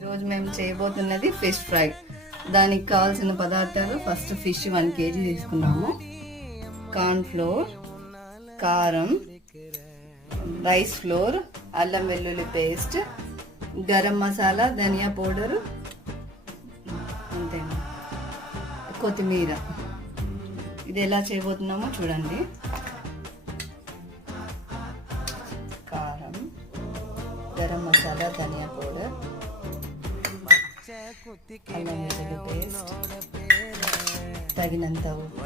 ఈరోజు మేము చేయబోతున్నది fish fry. దానికి కావాల్సిన పదార్థాలు ఫస్ట్ ఫిష్ 1 kg తీసుకున్నాము, కార్న్ ఫ్లోర్, కారం, రైస్ ఫ్లోర్, అల్లం వెల్లుల్లి పేస్ట్, గరం మసాలా, ధనియా పౌడరు, అంతేనా, కొత్తిమీర. ఇది ఎలా చేయబోతున్నామో చూడండి. కారం, గరం మసాలా, ధనియా పౌడర్, అల్లం వెల్లుల్లి పేస్ట్, తగినంత ఉప్పు,